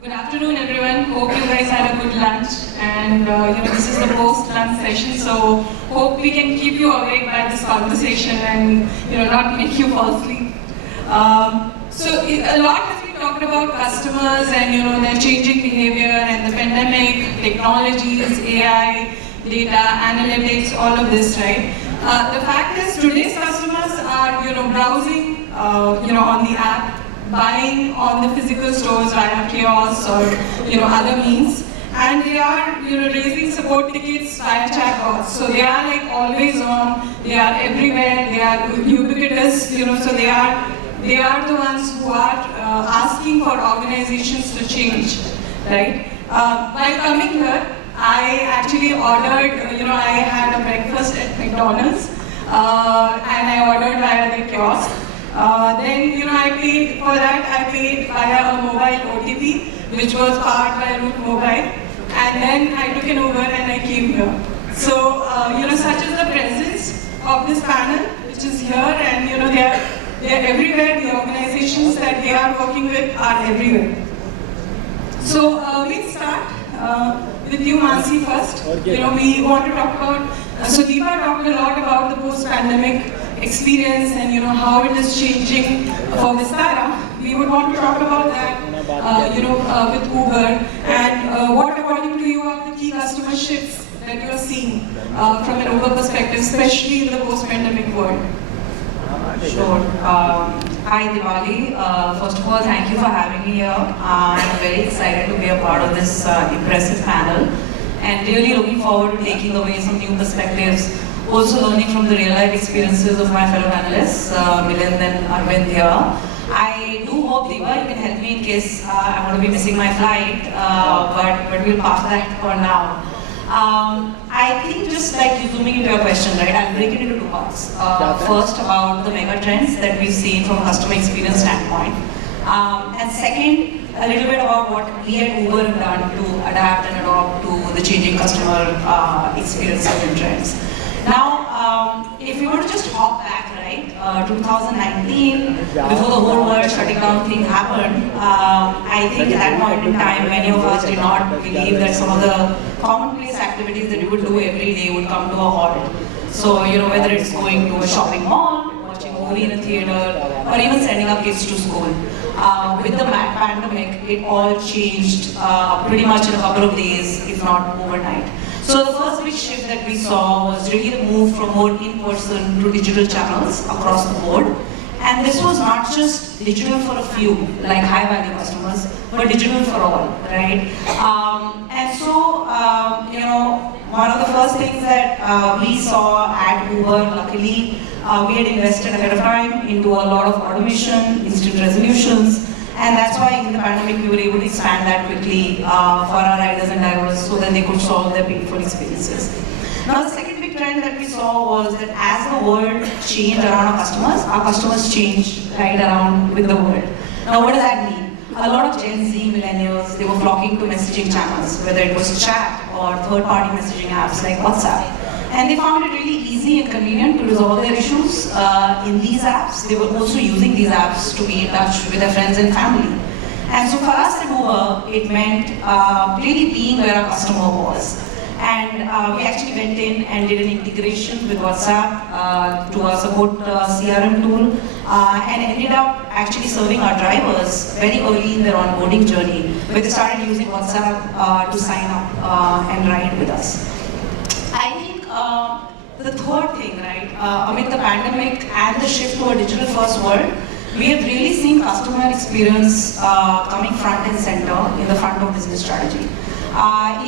Good afternoon, everyone. Hope you guys had a good lunch, and this is the post-lunch session. So hope we can keep you awake by this conversation and not make you fall asleep. A lot has been talked about customers and their changing behavior and the pandemic, technologies, AI, data, analytics, all of this, right? The fact is, today's customers are browsing on the app, buying on the physical stores via kiosks or other means, and they are raising support tickets via chatbots. So they are like always on, they are everywhere, they are ubiquitous, so they are the ones who are asking for organizations to change, right? While coming here, I actually ordered, I had a breakfast at McDonald's and I ordered via the kiosk. Then I paid for that. I paid via a mobile OTP, which was powered by Root Mobile, and then I took an Uber and I came here. So such is the presence of this panel, which is here, and they are everywhere. The organizations that they are working with are everywhere. So we'll start with you, Manasi, first. We want to talk about. So Deepa talked a lot about the post-pandemic experience and how it is changing for Vistara. We would want to talk about that with Uber and what according to you are the key customer shifts that you are seeing from an Uber perspective, especially in the post-pandemic world. Sure. Hi Deepali. First of all, thank you for having me here. I'm very excited to be a part of this impressive panel and really looking forward to taking away some new perspectives. Also learning from the real-life experiences of my fellow panelists, Milind and Arvind here. I do hope, Deepa, you can help me in case I'm going to be missing my flight, but we'll pass that for now. I think just like you zooming into your question, right, I'll break it into two parts. First, about the mega trends that we've seen from a customer experience standpoint. And second, a little bit about what we at Uber have done to adapt and adopt to the changing customer experiences and trends. Now, if you were to just hop back, right, 2019, before the whole world shutting down thing happened, I think at that point in time, many of us did not believe that some of the commonplace activities that you would do every day would come to a halt. So, whether it's going to a shopping mall, watching a movie in a theater, or even sending our kids to school. With the pandemic, it all changed pretty much in a couple of days, if not overnight. So the first big shift that we saw was really the move from more in-person to digital channels across the board. And this was not just digital for a few, like high-value customers, but digital for all, right? One of the first things that we saw at Uber, luckily, we had invested ahead of time into a lot of automation, instant resolutions, and that's why in the pandemic we were able to expand that quickly for our riders and drivers so that they could solve their painful experiences. Now the second big trend that we saw was that as the world changed around our customers changed right around with the world. Now what does that mean? A lot of Gen Z millennials, they were flocking to messaging channels, whether it was chat or third-party messaging apps like WhatsApp. And they found it really easy and convenient to resolve their issues in these apps. They were also using these apps to be in touch with their friends and family. And so for us at Uber, it meant really being where our customer was. And we actually went in and did an integration with WhatsApp to our support CRM tool and ended up actually serving our drivers very early in their onboarding journey, where they started using WhatsApp to sign up and ride with us. I think the third thing, right, amid the pandemic and the shift to a digital-first world, we have really seen customer experience coming front and center in the front of business strategy.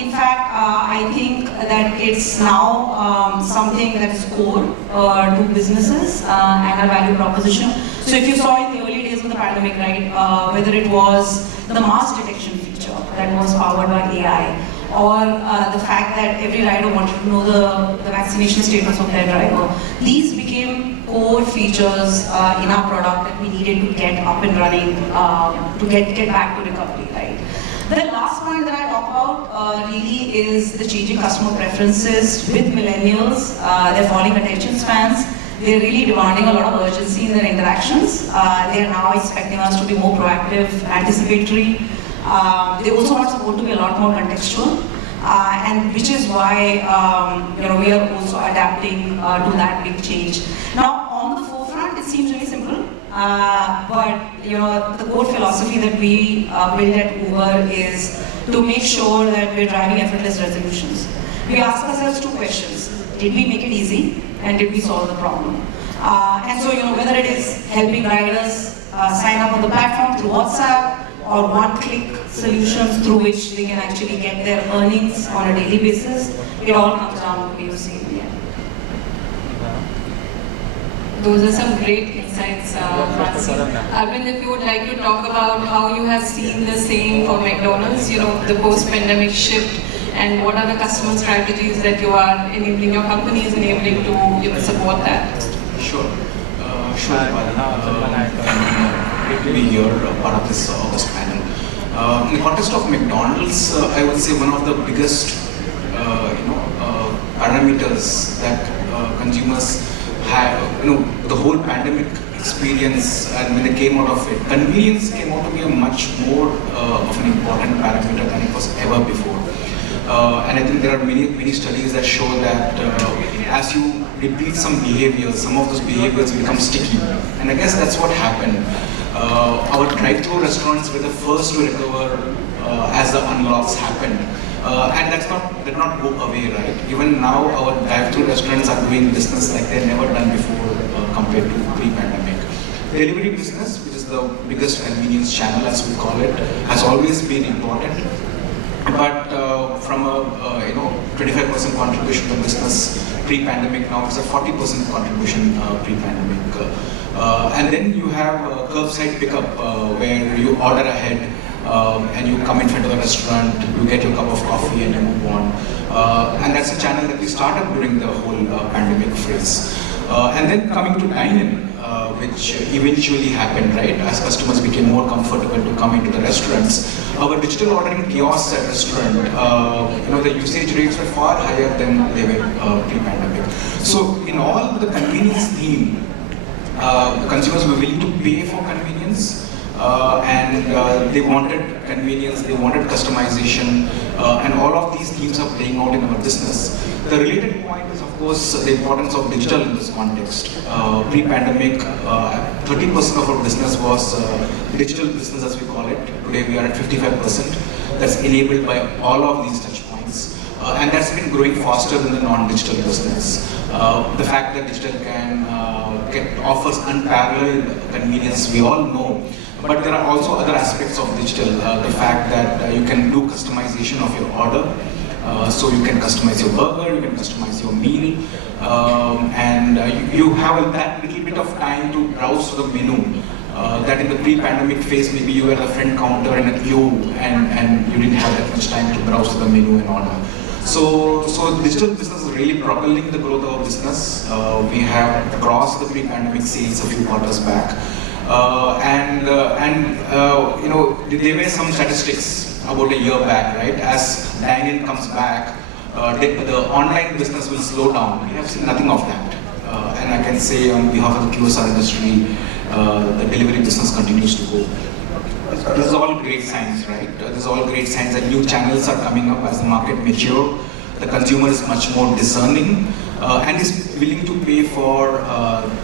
In fact, I think that it's now something that is core to businesses and our value proposition. So if you saw in the early days of the pandemic, right, whether it was the mass detection feature that was powered by AI, or the fact that every rider wanted to know the vaccination status of their driver, these became core features in our product that we needed to get up and running to get back to recovery, right? The last point that I talk about really is the changing customer preferences with millennials, their falling attention spans. They're really demanding a lot of urgency in their interactions. They are now expecting us to be more proactive, anticipatory, They also want support to be a lot more contextual. And which is why we are also adapting to that big change. Now, on the forefront, it seems really simple, but the core philosophy that we build at Uber is to make sure that we're driving effortless resolutions. We ask ourselves two questions: did we make it easy, and did we solve the problem? And so, whether it is helping riders sign up on the platform through WhatsApp, or one-click solutions through which they can actually get their earnings on a daily basis, it all comes down to POC in the end. Those are some great insights, Manasi. Arvind, if you would like to talk about how you have seen the same for McDonald's, the post-pandemic shift, and what are the customer strategies that you are enabling, your company is enabling to support that? Sure. Sure. Great to be here, part of this panel. In the context of McDonald's, I would say one of the biggest, parameters that consumers have, the whole pandemic experience, and when they came out of it, convenience came out to be a much more of an important parameter than it was ever before. And I think there are many studies that show that as you repeat some behaviors, some of those behaviors become sticky. And I guess that's what happened. Our drive-thru restaurants were the first to recover as the unlocks happened. And that did not go away, right? Even now, our drive-thru restaurants are doing business like they've never done before compared to pre-pandemic. Delivery business, which is the biggest convenience channel, as we call it, has always been important. But from a 25% contribution to business pre-pandemic, now it's a 40% contribution pre-pandemic. And then you have curbside pickup, where you order ahead and you come in front of the restaurant, you get your cup of coffee and you move on. And that's a channel that we started during the whole pandemic phase. And then coming to dine-in, which eventually happened, right? As customers became more comfortable to come into the restaurants, our digital ordering kiosks at restaurant, the usage rates were far higher than they were pre-pandemic. So in all the convenience theme, consumers were willing to pay for convenience, and they wanted convenience, they wanted customization, and all of these themes are playing out in our business. The related point is, of course, the importance of digital in this context. Pre-pandemic, 30% of our business was digital business, as we call it. Today we are at 55%. That's enabled by all of these touch points. And that's been growing faster than the non-digital business. The fact that digital offers unparalleled convenience, we all know. But there are also other aspects of digital. The fact that you can do customization of your order. So you can customize your burger, you can customize your meal, and you have that little bit of time to browse through the menu. That in the pre-pandemic phase, maybe you were at the front counter in a queue and you didn't have that much time to browse through the menu and order. So digital business is really propelling the growth of our business. We have crossed the pre-pandemic sales a few quarters back. There were some statistics about a year back, right? As dine-in comes back, the online business will slow down. We have seen nothing of that. And I can say on behalf of the QSR industry, the delivery business continues to go. This is all great signs, right? This is all great signs that new channels are coming up as the market matures. The consumer is much more discerning and is willing to pay for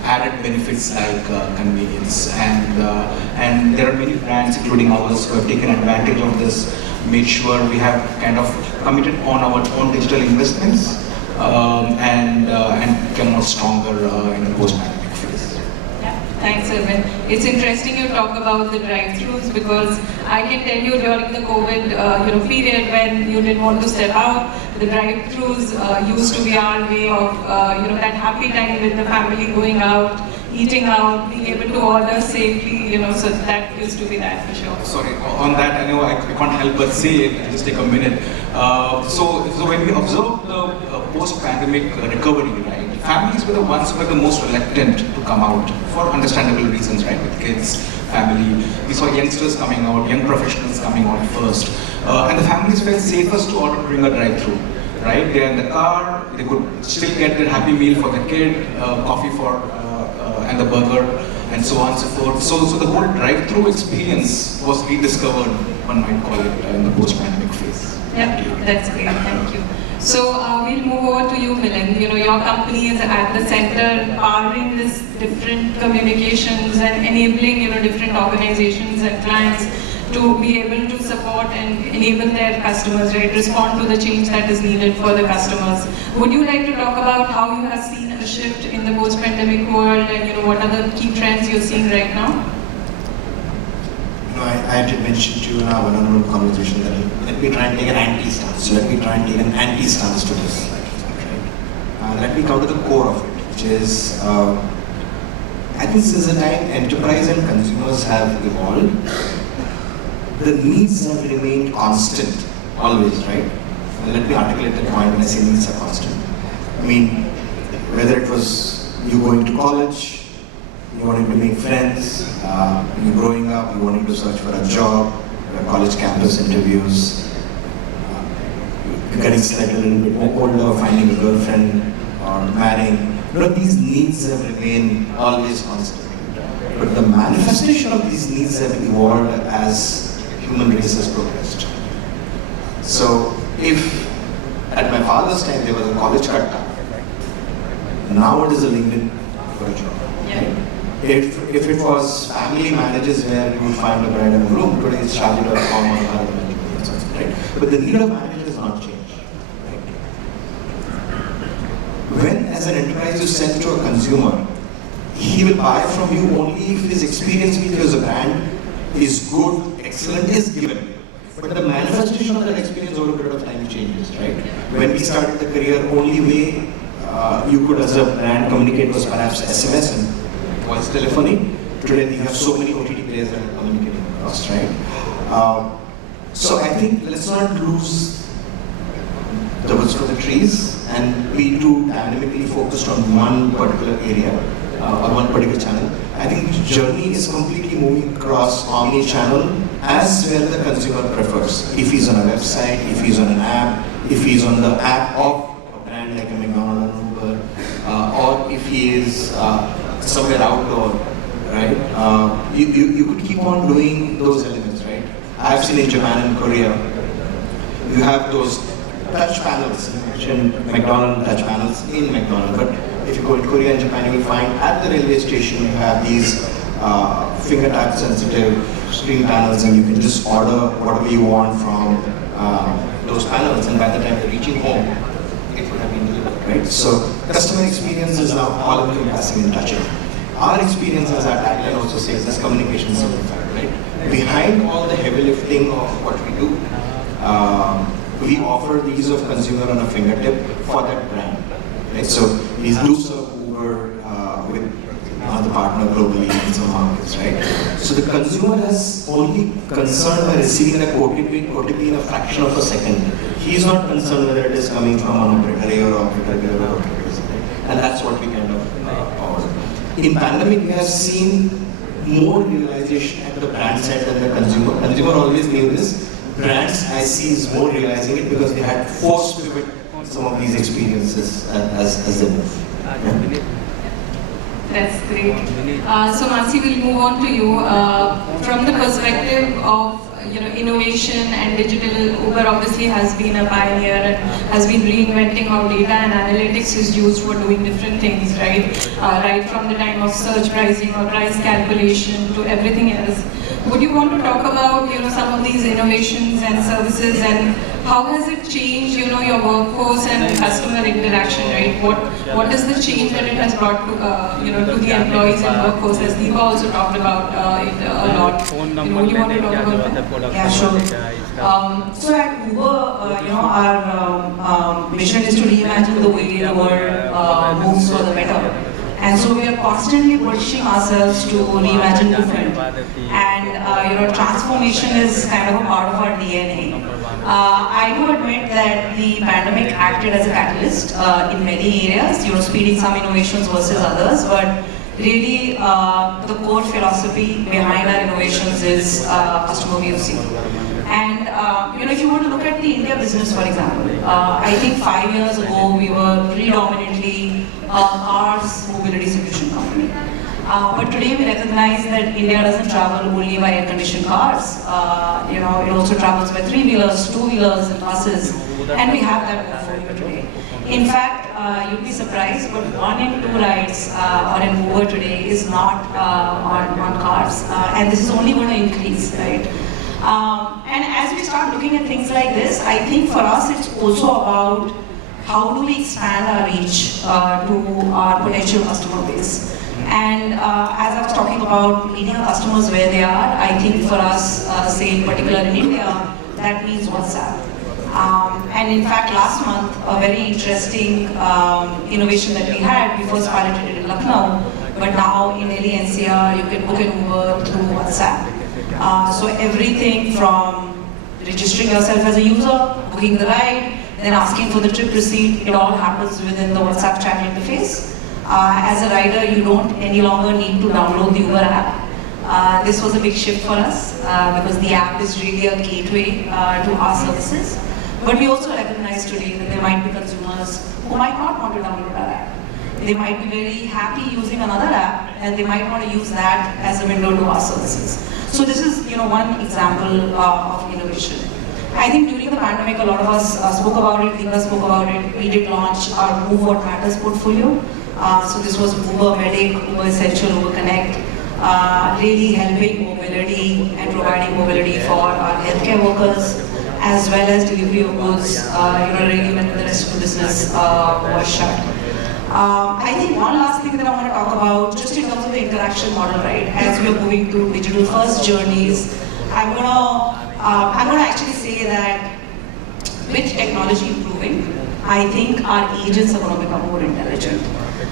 added benefits like convenience. And there are many brands, including ours, who have taken advantage of this, made sure we have kind of committed on our own digital investments and become more stronger in the post-pandemic phase. Thanks, Arvind. It's interesting you talk about the drive-thrus, because I can tell you during the COVID period when you didn't want to step out, the drive-thrus used to be our way of that happy time with the family, going out, eating out, being able to order safely, so that used to be that for sure. Sorry, on that, I know I can't help but say it, just take a minute. So when we observe the post-pandemic recovery, right, families were the ones who were the most reluctant to come out for understandable reasons, right, with kids, family. We saw youngsters coming out, young professionals coming out first. And the families felt safest to order during a drive-thru, right? They're in the car, they could still get their happy meal for the kid, coffee for and the burger, and so on and so forth. So the whole drive-thru experience was rediscovered one might call it in the post-pandemic phase. Yeah, that's great. Thank you. So we'll move over to you, Milind. You know, your company is at the center, powering this different communications and enabling, you know, different organizations and clients to be able to support and enable their customers, right? Respond to the change that is needed for the customers. Would you like to talk about how you have seen a shift in the post-pandemic world, and you know, what are the key trends you're seeing right now? I did mention to you in our one-on-one conversation that let me try and take an anti-stance. So let me try and take an anti-stance to this. Let me come to the core of it, which is, I think since the time enterprise and consumers have evolved, the needs have remained constant, always, right? And let me articulate that point when I say needs are constant. I mean, whether it was you going to college, you wanted to make friends, you growing up, you wanted to search for a job, college campus interviews, getting selected a little bit more older, finding a girlfriend or marrying. You know, these needs have remained always constant. But the manifestation of these needs have evolved as human race has progressed. So if at my father's time there was a college cut, now it is a LinkedIn for a job. Yeah. If it was family marriages where you would find a bride and a groom, today it's Shadi.com or Arvind, right? But the need of marriage has not changed. Right? When, as an enterprise, you sell to a consumer, he will buy from you only if his experience with you as a brand is good, excellent, is given. But the manifestation of that experience over a period of time changes, right? When we started the career, only way you could, as a brand, communicate was perhaps SMS and voice telephony. Today we have so many OTT players that are communicating across, right? So I think let's not lose the woods for the trees and be too dynamically focused on one particular area or one particular channel. I think the journey is completely moving across omni-channel as where the consumer prefers. If he's on a website, if he's on an app, if he's on the app of a brand like a McDonald or Uber, or if he is somewhere outdoor, right? You could keep on doing those elements, right? I've seen in Japan and Korea, you have those touch panels. You mentioned McDonald touch panels in McDonald, but if you go to Korea and Japan, you will find at the railway station you have these finger tap sensitive screen panels, and you can just order whatever you want from those panels, and by the time you're reaching home, it would have been delivered, right? So customer experience is now all encompassing and touching. Our experience, as our tagline also says, is communication simplified, right? Behind all the heavy lifting of what we do, we offer the ease of consumer on a fingertip for that brand, right? So we do serve Uber with another partner globally in some markets, right? So the consumer has only concerned by receiving that OTP in a fraction of a second. He is not concerned whether it is coming from an operator A or operator B or operator C, right? And that's what we kind of power. In pandemic, we have seen more realization at the brand side than the consumer. Consumer always knew this. Brands, I see, is more realizing it because they had forced pivot some of these experiences as they move. Yeah. That's great. So Manasi, we'll move on to you. From the perspective of innovation and digital, Uber obviously has been a pioneer and has been reinventing how data and analytics is used for doing different things, right? Right from the time of search pricing or price calculation to everything else. Would you want to talk about some of these innovations and services, and how has it changed your workforce and customer interaction, right? What is the change that it has brought to to the employees and workforce, as Deepa also talked about it a lot. Would you want to talk about that? Yeah, sure. So at Uber, our mission is to reimagine the way the world moves for the better. And so we are constantly pushing ourselves to reimagine movement. And transformation is kind of a part of our DNA. I do admit that the pandemic acted as a catalyst in many areas, speeding some innovations versus others, but really the core philosophy behind our innovations is customer VOC. And if you were to look at the India business, for example, I think 5 years ago we were predominantly a cars mobility solution company. But today we recognize that India doesn't travel only by air-conditioned cars. It also travels by three-wheelers, two-wheelers, and buses, and we have that portfolio today. In fact, you'd be surprised, but 1 in 2 rides on an Uber today is not on cars, and this is only going to increase, right? And as we start looking at things like this, I think for us it's also about how do we expand our reach to our potential customer base. And as I was talking about meeting our customers where they are, I think for us, say in particular in India, that means WhatsApp. And in fact, last month, a very interesting innovation that we had, we first piloted it in Lucknow, but now in Delhi NCR, you can book an Uber through WhatsApp. So everything from registering yourself as a user, booking the ride, then asking for the trip receipt, it all happens within the WhatsApp chat interface. As a rider, you don't any longer need to download the Uber app. This was a big shift for us because the app is really a gateway to our services. But we also recognize today that there might be consumers who might not want to download our app. They might be very happy using another app, and they might want to use that as a window to our services. So this is, one example of innovation. I think during the pandemic, a lot of us spoke about it, Deepali spoke about it. We did launch our Move What Matters portfolio. So this was Uber Medic, Uber Essential, Uber Connect, really helping mobility and providing mobility for our healthcare workers, as well as delivery of goods, really when the rest of the business was shut. I think one last thing that I want to talk about, just in terms of the interaction model, right? As we are moving to digital first journeys, I'm gonna actually say that with technology improving, I think our agents are going to become more intelligent.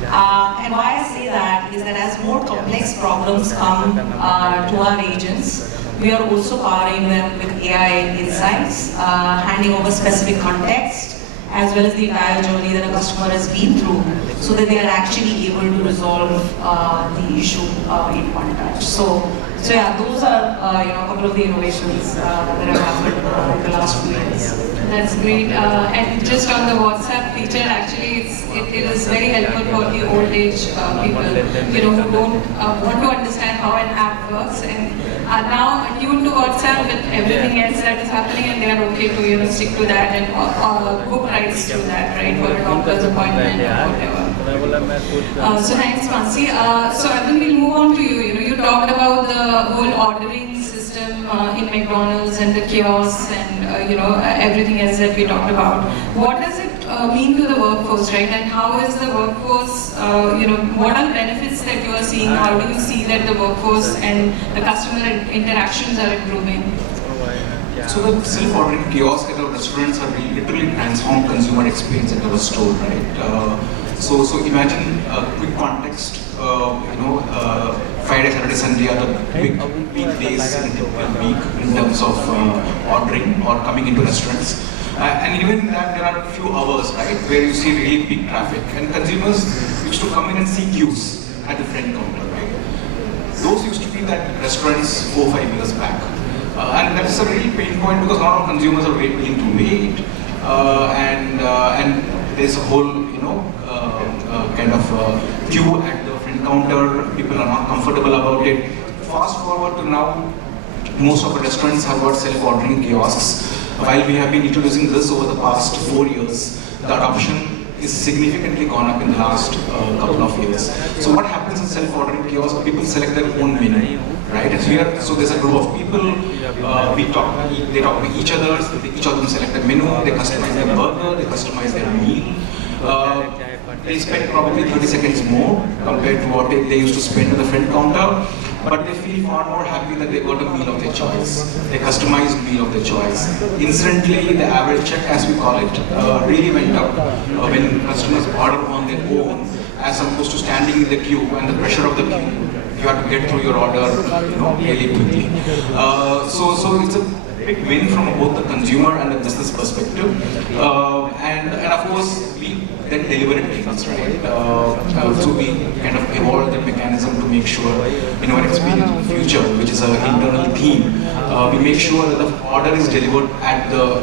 And why I say that is that as more complex problems come to our agents, we are also powering them with AI insights, handing over specific context, as well as the entire journey that a customer has been through, so that they are actually able to resolve the issue in one touch. So yeah, those are a couple of the innovations that have happened in the last few years. That's great. And just on the WhatsApp feature, actually, it is very helpful for the old age people, who don't want to understand how an app works, and are now attuned to WhatsApp with everything else that is happening, and they are okay to stick to that and book rights to that, right, for a doctor's appointment or whatever. So thanks, Manasi. So I think we'll move on to you. You talked about the whole ordering system in McDonald's and the kiosks and everything else that we talked about. What does it mean to the workforce, right? And how is the workforce, what are the benefits that you are seeing? How do you see that the workforce and the customer interactions are improving? So the self-ordering kiosk at our restaurants have literally transformed consumer experience at our store, right? So imagine a quick context. Friday, Saturday, Sunday are the big days in a week in terms of ordering or coming into restaurants. And even in that, there are a few hours, right, where you see really big traffic, and consumers used to come in and see queues at the front counter, right? Those used to be that restaurants 4-5 years back. And that's a real pain point because not all consumers are willing to wait, and there's a whole kind of queue at the front counter. People are not comfortable about it. Fast forward to now, most of the restaurants have got self-ordering kiosks. While we have been introducing this over the past 4 years, the adoption is significantly gone up in the last couple of years. So what happens in self-ordering kiosks? People select their own menu, right? And here, so there's a group of people. They talk to each other. Each of them select their menu. They customize their burger. They customize their meal. They spend probably 30 seconds more compared to what they used to spend at the front counter, but they feel far more happy that they got a meal of their choice. They customized meal of their choice. Instantly, the average check, as we call it, really went up when customers order on their own, as opposed to standing in the queue and the pressure of the queue. You have to get through your order, really quickly. So it's a big win from both the consumer and the business perspective. And of course, we then deliver it things, right? So we kind of evolve the mechanism to make sure in our experience of the future, which is our internal theme, we make sure that the order is delivered at the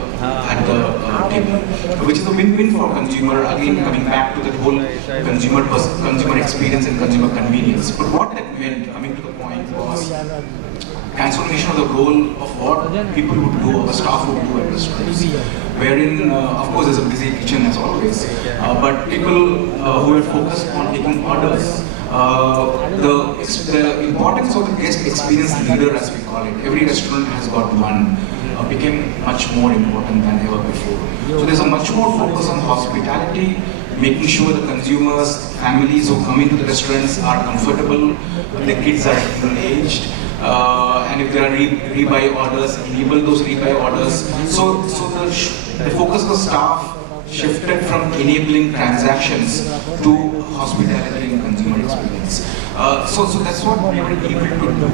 table, which is a win-win for consumer. Again, coming back to the whole consumer experience and consumer convenience. But what that meant, coming to the point, was transformation of the role of what people would do, or the staff would do at restaurants. Wherein, of course, there's a busy kitchen as always, but people who are focused on taking orders, the importance of the guest experience leader, as we call it, every restaurant has got one, became much more important than ever before. So there's a much more focus on hospitality, making sure the consumers, families who come into the restaurants are comfortable, their kids are engaged, and if there are rebuy orders, enable those rebuy orders. So the focus of the staff shifted from enabling transactions to hospitality and consumer experience. So that's what we were able to do,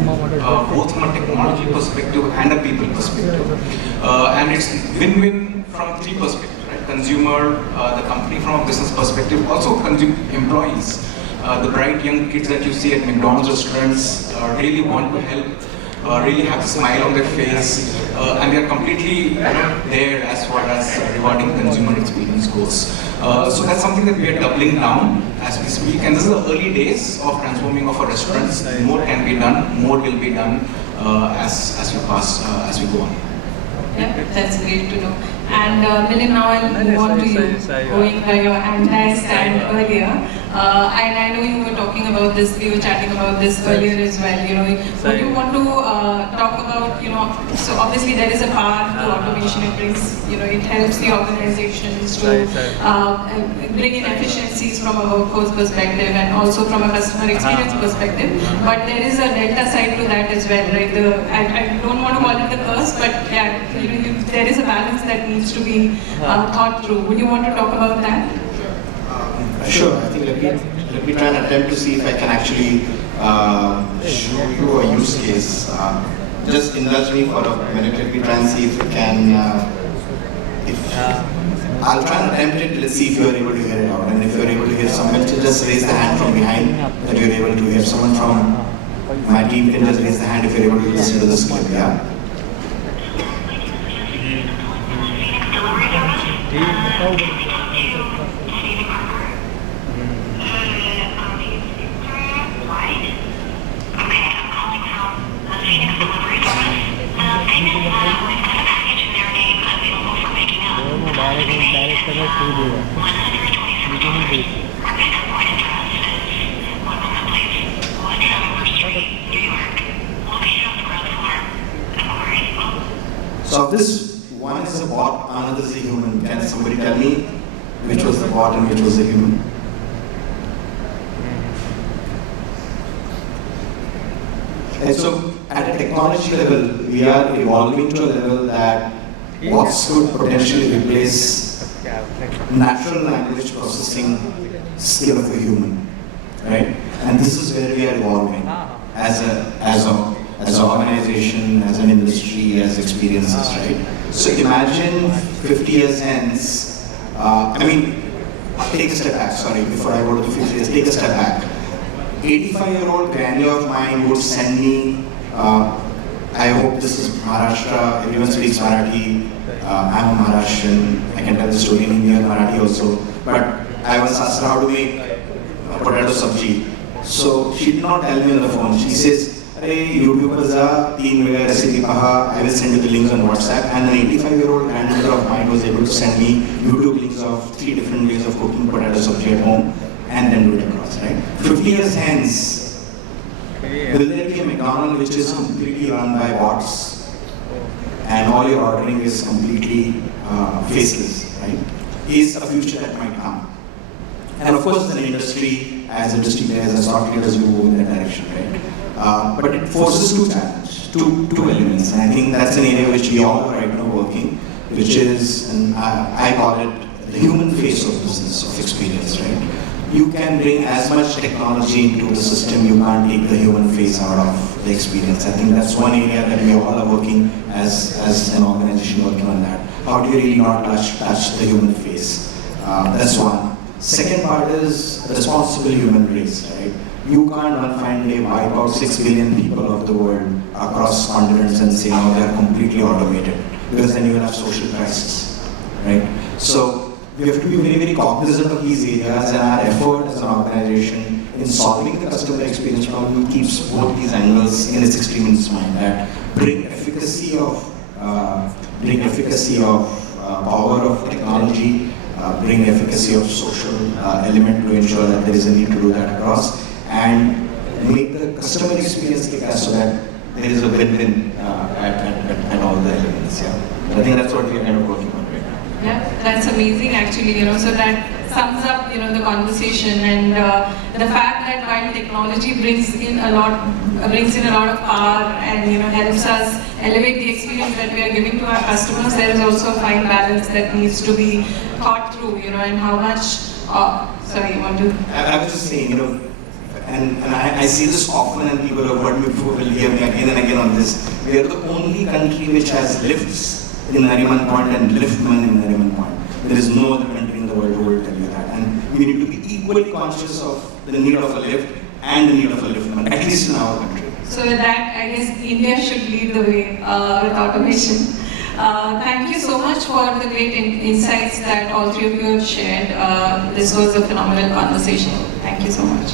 both from a technology perspective and a people perspective. And it's win-win from three perspectives. Consumer, the company from a business perspective, also employees. The bright young kids that you see at McDonald's restaurants really want to help, really have a smile on their face, and they are completely there as far as rewarding consumer experience goes. So that's something that we are doubling down as we speak, and this is the early days of transforming of our restaurants. More can be done, more will be done as we go on. Yeah, that's great to know. And Milind, now I'll move on to you, going by your anti-stand earlier. And I know you were talking about this, we were chatting about this earlier as well. Would you want to talk about, so obviously there is a path to automation. It brings, it helps the organizations to bring in efficiencies from a workforce perspective and also from a customer experience perspective. But there is a delta side to that as well, right? I don't want to call it the curse, but yeah, there is a balance that needs to be thought through. Would you want to talk about that? Sure. I think let me try and attempt to see if I can actually show you a use case. Just indulge me for a minute. Let me try and see if we can. I'll try and attempt it. Let's see if you are able to hear it out. And if you are able to hear someone, just raise the hand from behind that you are able to hear. Someone from my team can just raise the hand if you are able to listen to this clip. Yeah. So this one is a bot, another is a human. Can somebody tell me which was the bot and which was the human? And so at a technology level, we are evolving to a level that bots could potentially replace natural language processing skill of a human, right? And this is where we are evolving as an organization, as an industry, as experiences, right? So imagine 50 years hence, take a step back, sorry, before I go to the 50 years, take a step back. 85-year-old granny of mine would send me, I hope this is Maharashtra, everyone speaks Marathi, I'm a Maharashtrian, I can tell the story in Hindi and Marathi also, but I was asked how to make potato sabji. So she did not tell me on the phone, she says, YouTube पर जा 3 वेगळ्या recipe पहा, I will send you the links on WhatsApp. And an 85-year-old grandmother of mine was able to send me YouTube links of 3 different ways of cooking potato sabji at home and then do it across, right? 50 years hence, will there be a McDonald which is completely run by bots and all your ordering is completely faceless, right? Is a future that might come. And of course, as an industry, as industry players, as thought leaders, we move in that direction, right? But it forces two elements, and I think that's an area which we all are right now working, which is, and I call it the human face of business, of experience, right? you can bring as much technology into the system, you can't take the human face out of the experience. I think that's one area that we all are working as an organization working on that. How do you really not touch the human face? That's one. Second part is responsible human race, right? You can't one fine day wipe out 6 billion people of the world across continents and say now they're completely automated, because then you will have social crisis, right? So we have to be very, very cognizant of these areas, and our effort as an organization in solving the customer experience problem keeps both these angles in its extremes mind, that bring efficacy of power of technology, bring efficacy of social element to ensure that there is a need to do that across, and make the customer experience kick ass so that there is a win-win at all the elements. Yeah, I think that's what we're kind of working on right now. Yeah, that's amazing actually, so that sums up, the conversation, and the fact that while technology brings in a lot of power and, helps us elevate the experience that we are giving to our customers, there is also a fine balance that needs to be thought through, and how much, sorry, you want to? I was just saying, and I see this often, and people have heard me before will hear me again and again on this. We are the only country which has lifts in Nariman Point and liftmen in Nariman Point. There is no other country in the world who will tell you that. And we need to be equally conscious of the need of a lift and the need of a liftman, at least in our country. So with that, I guess India should lead the way with automation. Thank you so much for the great insights that all three of you have shared. This was a phenomenal conversation. Thank you so much.